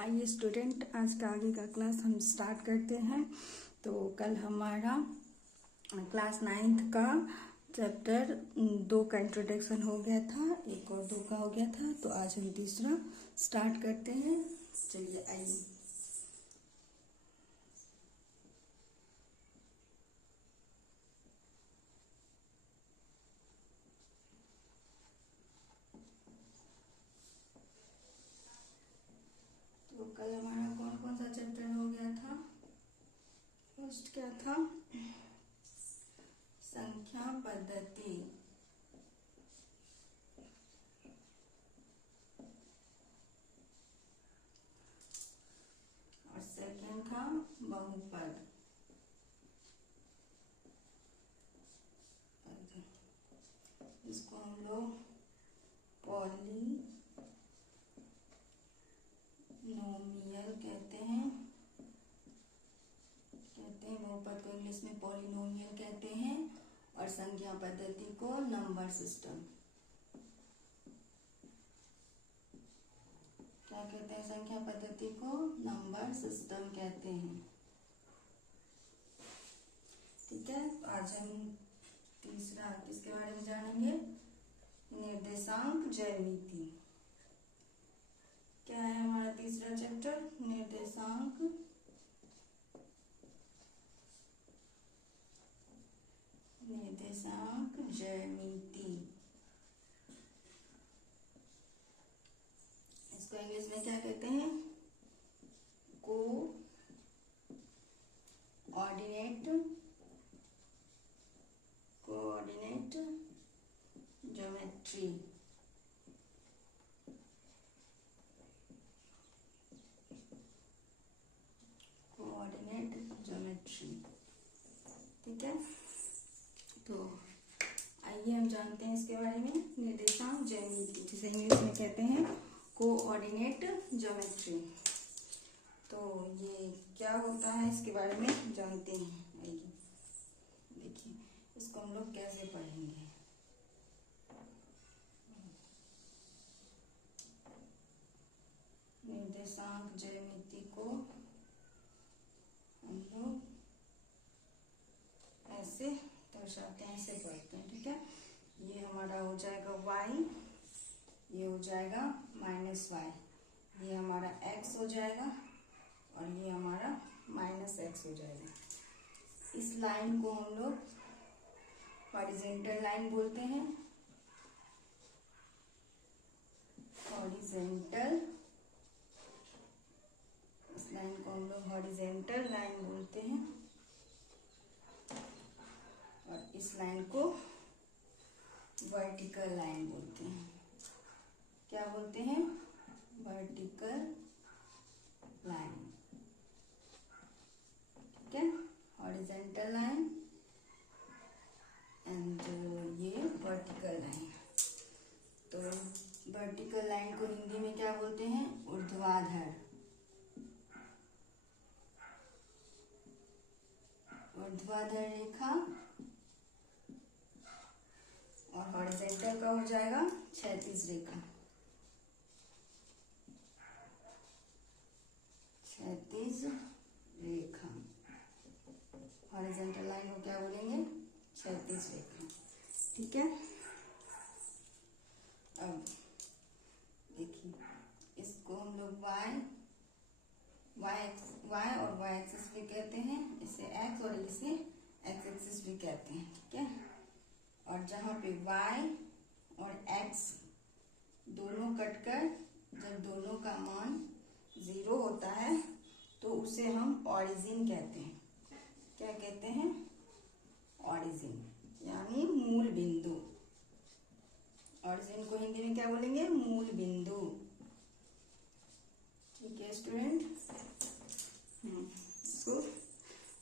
आइए स्टूडेंट, आज का आगे का क्लास हम स्टार्ट करते हैं। तो कल हमारा क्लास 9th का चैप्टर 2 का इंट्रोडक्शन हो गया था, 1 और 2 का हो गया था। तो आज हम तीसरा स्टार्ट करते हैं। चलिए आइए। तो कल हमारा कौन कौन सा चैप्टर हो गया था? फर्स्ट क्या था? संख्या पद्धति। और सेकंड था बहुपद। इसको हम लोग पॉलिनोमियल कहते हैं। बहुपद को इंग्लिश में पॉलिनोमियल कहते हैं और संख्या पद्धति को नंबर सिस्टम। क्या कहते हैं? संख्या पद्धति को नंबर सिस्टम कहते हैं। ठीक है, तो आज हम तीसरा किसके बारे में जानेंगे? निर्देशांक ज्यामिति। क्या है हमारा तीसरा चैप्टर? निर्देशांक ज्यामिति। इसको इंग्लिश में क्या कहते हैं? Coordinate geometry. Coordinate geometry. ठीक है, तो आइए हम जानते हैं इसके बारे में। निर्देशांक ज्यामिति, जिसे इंग्लिश में कहते हैं कोऑर्डिनेट ज्योमेट्री। तो ये क्या होता है, इसके बारे में जानते हैं। आइए देखिए, इसको हम लोग कैसे पढ़ेंगे। निर्देशांक ज्यामिति को हम लोग ऐसे दर्शाते हैं, ऐसे पढ़ते हैं। ठीक है, ये हमारा हो जाएगा y, ये हो जाएगा -y, ये हमारा x हो जाएगा और ये हमारा -x हो जाएगा। इस लाइन को हम लोग हॉरिजॉन्टल लाइन बोलते हैं। हॉरिजॉन्टल, इस लाइन को हम लोग हॉरिजॉन्टल लाइन बोलते हैं और इस लाइन को वर्टिकल लाइन बोलते हैं। क्या बोलते हैं? Vertical line. ठीक है, हॉरिजॉन्टल लाइन एंड ये वर्टिकल लाइन। तो वर्टिकल लाइन को हिंदी में क्या बोलते हैं? ऊर्ध्वाधर। ऊर्ध्वाधर रेखा। और हॉरिजॉन्टल का हो जाएगा क्षैतिज रेखा। क्षैतिज रेखा। हॉरिजॉन्टल लाइन को क्या बोलेंगे? क्षैतिज रेखा। ठीक है, अब देखिए, इसको हम लोग y और y एक्सिस भी कहते हैं, इसे x और इसे x एक्सिस भी कहते हैं। ठीक है, और जहाँ पे y और x दोनों कटकर जब दोनों का मान 0 होता है तो उसे हम ऑरिजिन कहते हैं। क्या कहते हैं? ऑरिजिन, यानी मूल बिंदु। ऑरिजिन को हिंदी में क्या बोलेंगे? मूल बिंदु। ठीक है स्टूडेंट, इसको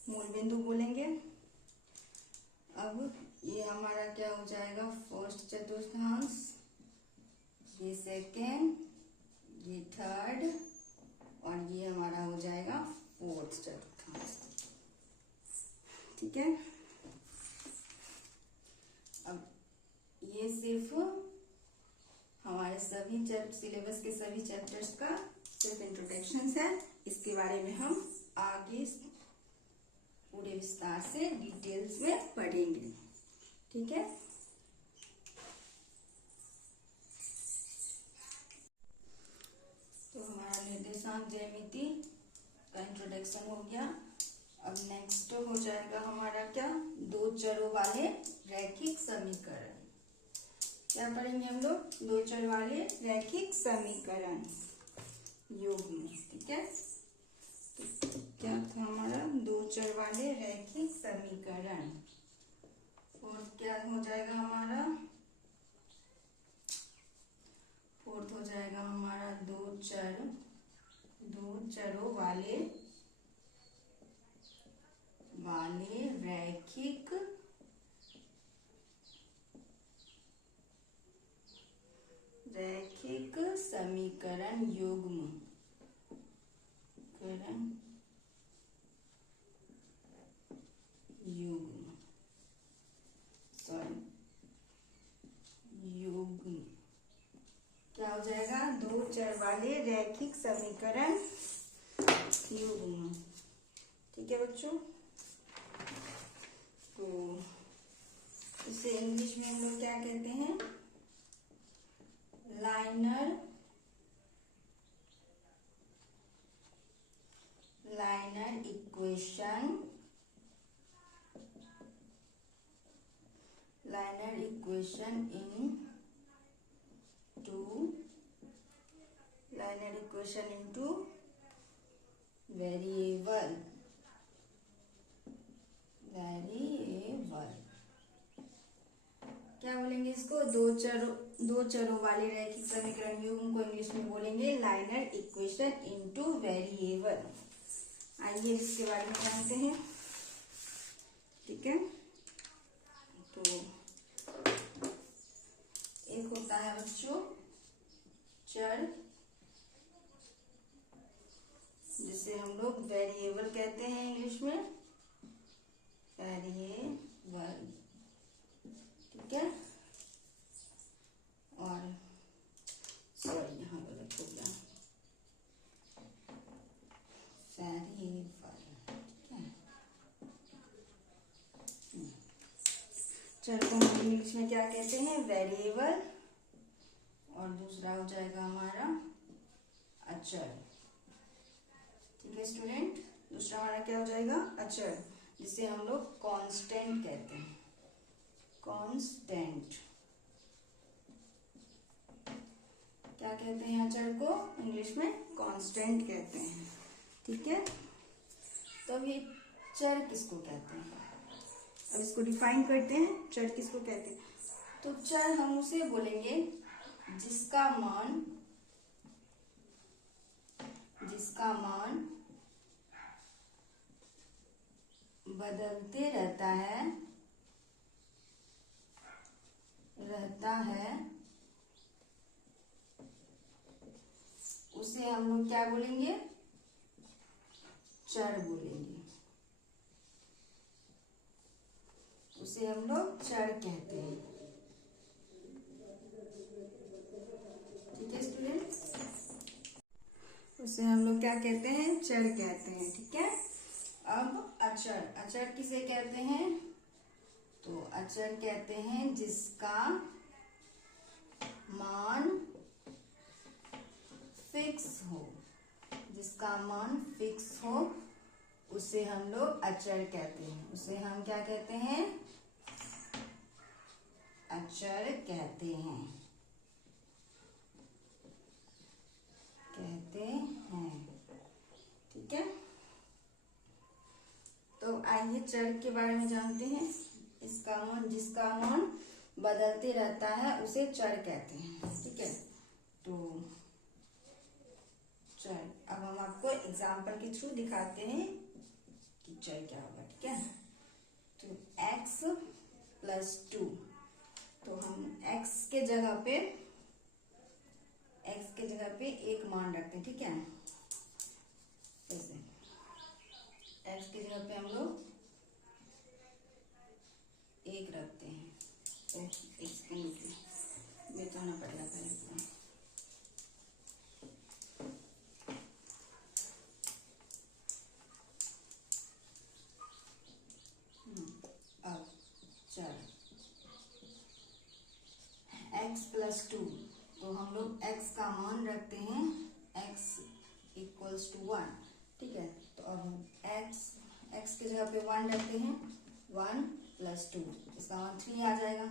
मूल बिंदु बोलेंगे। अब ये हमारा क्या हो जाएगा? फर्स्ट चतुर्थांश, ये सेकेंड, ये थर्ड और ये हमारा हो जाएगा फोर्थ चतुर्थांश। ठीक है, अब ये सिर्फ हमारे सभी सिलेबस के सभी चैप्टर्स का सिर्फ इंट्रोडक्शन इंस्ट्रक्शंस है, इसके बारे में हम आगे पूरे विस्तार से डिटेल्स में पढ़ेंगे। ठीक है, तो हमारा निर्देशांक ज्यामिति का इंट्रोडक्शन हो गया। अब नेक्स्ट हो जाएगा हमारा क्या, दो चरों वाले रैखिक समीकरण। क्या पढ़ेंगे हम लोग, दो चर वाले रैखिक समीकरण युग्म। ठीक है, तो क्या था हमारा, दो चर वाले रैखिक समीकरण। और क्या हो जाएगा हमारा, फोर्थ हो जाएगा हमारा दो चरों वाले रैखिक समीकरण युग्म क्या हो जाएगा, दो चर वाले रैखिक समीकरण युग्म। ठीक है बच्चों, तो इसे इंग्लिश में हम लोग क्या कहते हैं, लाइनर इक्वेशन इनटू वेरिएबल। क्या बोलेंगे इसको, दो चरों वाले रैखिक समीकरण युग्म को इंग्लिश में बोलेंगे लाइनर इक्वेशन इनटू वेरिएबल। आइए इसके बारे में जानते हैं। ठीक है, तो एक होता है बच्चों चर, जिसे हम लोग वेरिएबल कहते हैं इंग्लिश में, वेरिएबल। ठीक है, और सॉरी यहाँ गलत हो गया, वेरिएबल। चर को हम इंग्लिश में क्या कहते हैं, वेरिएबल। और दूसरा हो जाएगा हमारा अचर। ठीक है स्टूडेंट, दूसरा हमारा क्या हो जाएगा, अचर, जिसे हम लोग कांस्टेंट कहते हैं। कांस्टेंट क्या कहते हैं अचर को, इंग्लिश में कांस्टेंट कहते हैं। ठीक है, तो अब ये चर किसको कहते हैं, अब इसको डिफाइन करते हैं, चर किसको कहते हैं। तो चर हम उसे बोलेंगे जिसका मान बदलते रहता है, उसे हम लोग क्या बोलेंगे, चर बोलेंगे। उसे हम लोग चर कहते हैं। ठीक है स्टूडेंट, उसे हम लोग क्या कहते हैं, चर कहते हैं। ठीक है, अब अचर किसे कहते हैं, तो अचर कहते हैं जिसका मान फिक्स हो, उसे हम लोग अचर कहते हैं। उसे हम क्या कहते हैं, अचर कहते हैं। ठीक है, तो आइए चर के बारे में जानते हैं। जिसका मान बदलते रहता है उसे चर कहते हैं। ठीक है, तो चर, अब हम आपको एग्जाम्पल के थ्रू दिखाते हैं कि चर क्या होगा। ठीक है, तो x+2, तो हम x के जगह पे एक मान रखते हैं। ठीक है, जैसे x के जगह पे हम लोग एक रखते हैं, तो x के बताना पड़ेगा पहले। x प्लस 2, तो हम लोग x का मान रखते हैं x इक्वल्स टू 1, ठीक है। तो अब हम x के जगह पे 1 रखते हैं, 1 प्लस 2, इसका मान 3 आ जाएगा।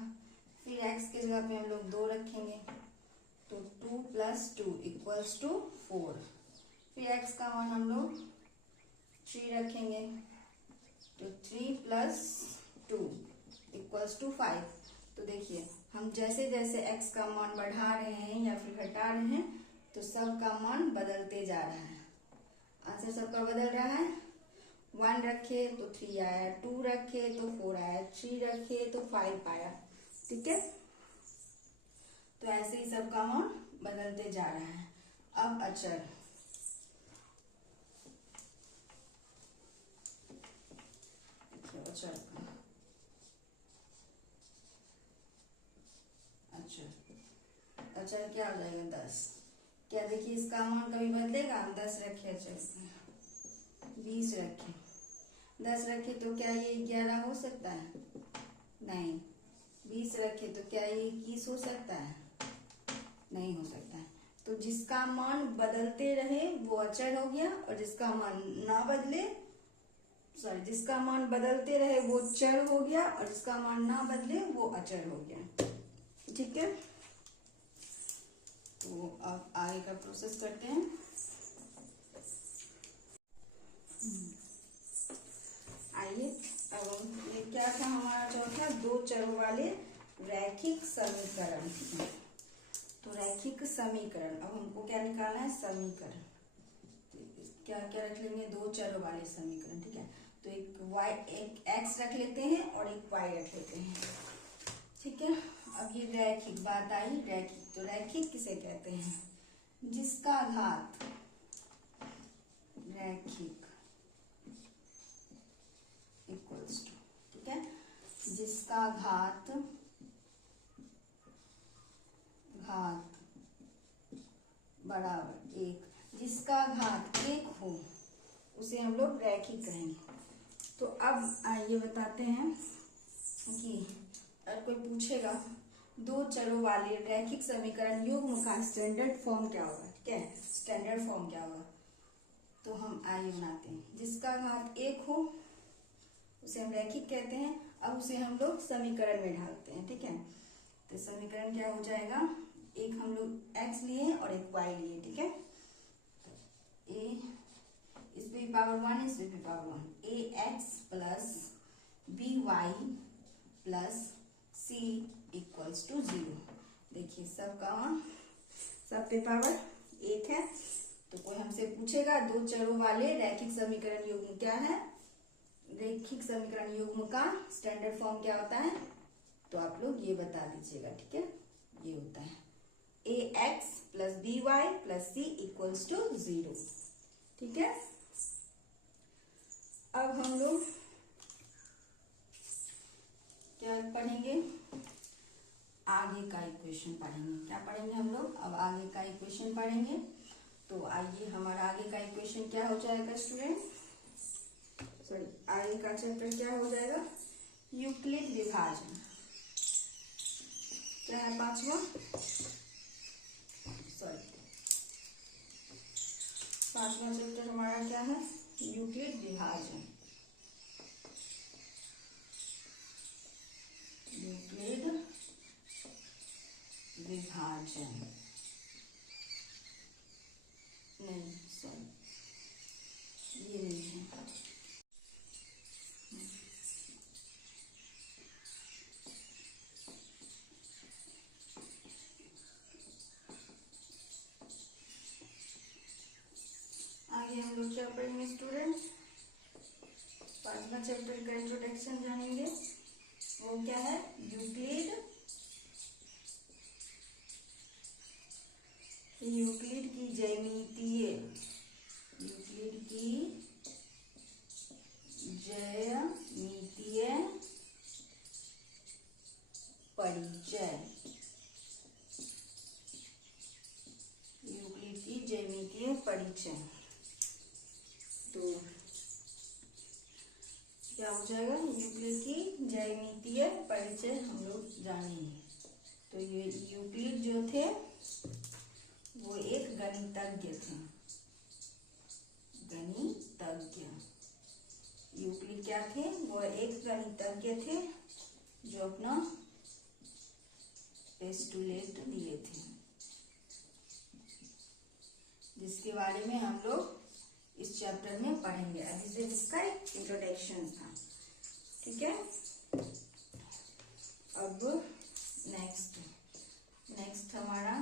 फिर x के जगह पे हम लोग 2 रखेंगे, तो 2 प्लस 2 इक्वल्स टू 4। फिर x का मान हम लोग 3 रखेंगे, तो 3 प्लस 2 इक्वल्स टू 5। तो देखिए हम जैसे जैसे x का मान बढ़ा रहे हैं या फिर घटा रहे हैं, तो सब का मान बदलते जा रहा है। आंसर सबका बदल रहा है। 1 रखे तो 3 आया, 2 रखे तो 4 आया, 3 रखे तो 5 आया, ठीक है। तो ऐसे ही सबका मान बदलते जा रहा है। अब अचर, अचर अचर क्या हो जाएगा 10। क्या देखिए इसका मान कभी बदलेगा, हम 10 रखे अचर, 20 रखे, 10 रखे तो क्या ये 11 हो सकता है? नहीं। 20 रखे तो क्या ये 21 हो सकता है? नहीं हो सकता है। तो जिसका मान बदलते रहे वो अचर हो गया, और जिसका मान ना बदले, जिसका मान बदलते रहे वो चर हो गया, और जिसका मान ना बदले वो अचर हो गया, ठीक है। तो अब आगे का प्रोसेस करते हैं। आइए, अब ये क्या था हमारा चौथा, 2 चरों वाले रैखिक समीकरण। तो रैखिक समीकरण, अब हमको क्या निकालना है, समीकरण। क्या क्या रख लेंगे, 2 चरों वाले समीकरण, ठीक है। तो एक x रख लेते हैं और एक y रख लेते हैं, ठीक है। अब ये रैखिक बात आई, रैखिक, तो रैखिक किसे कहते हैं? जिसका घात रैखिक इक्वल्स टू, ठीक है, जिसका घात बराबर 1, जिसका घात 1 हो उसे हम लोग रैखिक कहेंगे। तो अब आइए बताते हैं कि अगर कोई पूछेगा 2 चरों वाले रैखिक समीकरण युग्म का स्टैंडर्ड फॉर्म क्या होगा, ठीक है, स्टैंडर्ड फॉर्म क्या होगा, तो हम आइए बनाते हैं। जिसका घात 1 हो उसे हम रैखिक कहते हैं। अब उसे हम लोग समीकरण में ढालते हैं, ठीक है। तो समीकरण क्या हो जाएगा, एक हम लोग x लिए और एक y लिए, ठीक है। a इस पे पावर 1, इस पे power 1, ax plus by plus c equals to 0। देखिए सब पे पावर 1 है। तो कोई हमसे पूछेगा 2 चरों वाले रैखिक समीकरण युग्म क्या है, रैखिक समीकरण युग्म का स्टैंडर्ड फॉर्म क्या होता है, तो आप लोग ये बता दीजिएगा, ठीक है। ये होता है ax plus by plus c equals to 0, ठीक है। अब हम लोग क्या पढ़ेंगे, आगे का इक्वेशन पढ़ेंगे। क्या पढ़ेंगे हम लोग, अब आगे का इक्वेशन पढ़ेंगे। तो आइए हमारा आगे का इक्वेशन क्या हो जाएगा स्टूडेंट, आगे का चैप्टर क्या हो जाएगा, यूक्लिड विभाजन। क्या है 5वां चैप्टर हमारा क्या है, यूक्लिड विभाजन। यूक्लिड विभाजन नहीं, ये नहीं है। आगे हम लोग क्या पढ़ेंगे स्टूडेंट, 5वां चैप्टर का इंट्रोडक्शन जानेंगे। वो क्या है, यूक्लिड की ज्यामितीय, यूक्लिड की ज्यामितीय परिचय, यूक्लिड की ज्यामितीय परिचय। तो क्या हो जाएगा, यूक्लिड की ज्यामितीय परिचय हम लोग जानेंगे। तो तो ये यूक्लिड जो थे वो एक गणितज्ञ थे। गणितज्ञ यूक्लिड क्या थे? वो एक गणितज्ञ थे जो अपना पोस्टुलेट दिए थे, जिसके बारे में हम लोग इस चैप्टर में पढ़ेंगे। अभी से इसका एक इंट्रोडक्शन था, ठीक है। अब नेक्स्ट हमारा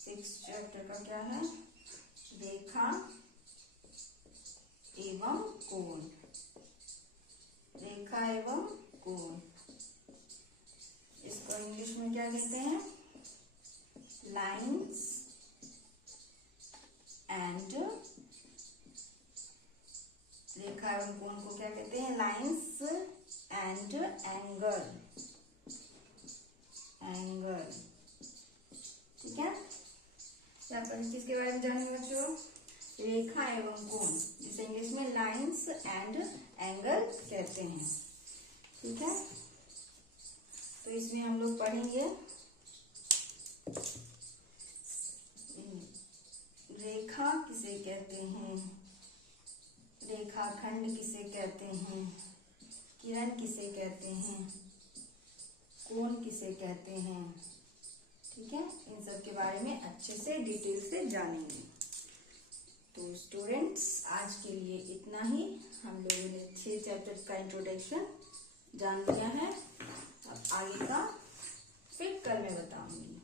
6th चैप्टर का क्या है? रेखा एवं कोण। रेखा एवं कोण, इसको इंग्लिश में क्या कहते हैं? लाइन्स एंड, रेखा एवं कोण को क्या कहते हैं? Lines and angle. ठीक है। यहाँ पर किसके बारे में जानेंगे बच्चों? रेखा एवं कोण, जिसे इंग्लिश में लाइन्स एंड एंगल कहते हैं, ठीक है। तो इसमें हम लोग पढ़ेंगे रेखा किसे कहते हैं, रेखाखंड किसे कहते हैं, किरण किसे कहते हैं, कोण किसे कहते हैं, ठीक है। इन सब के बारे में अच्छे से डिटेल से जानेंगे। तो स्टूडेंट्स, आज के लिए इतना ही। हम लोगों ने 6 चैप्टर का इंट्रोडक्शन जान लिया है। अब आगे का फिर कल मैं बताऊंगी।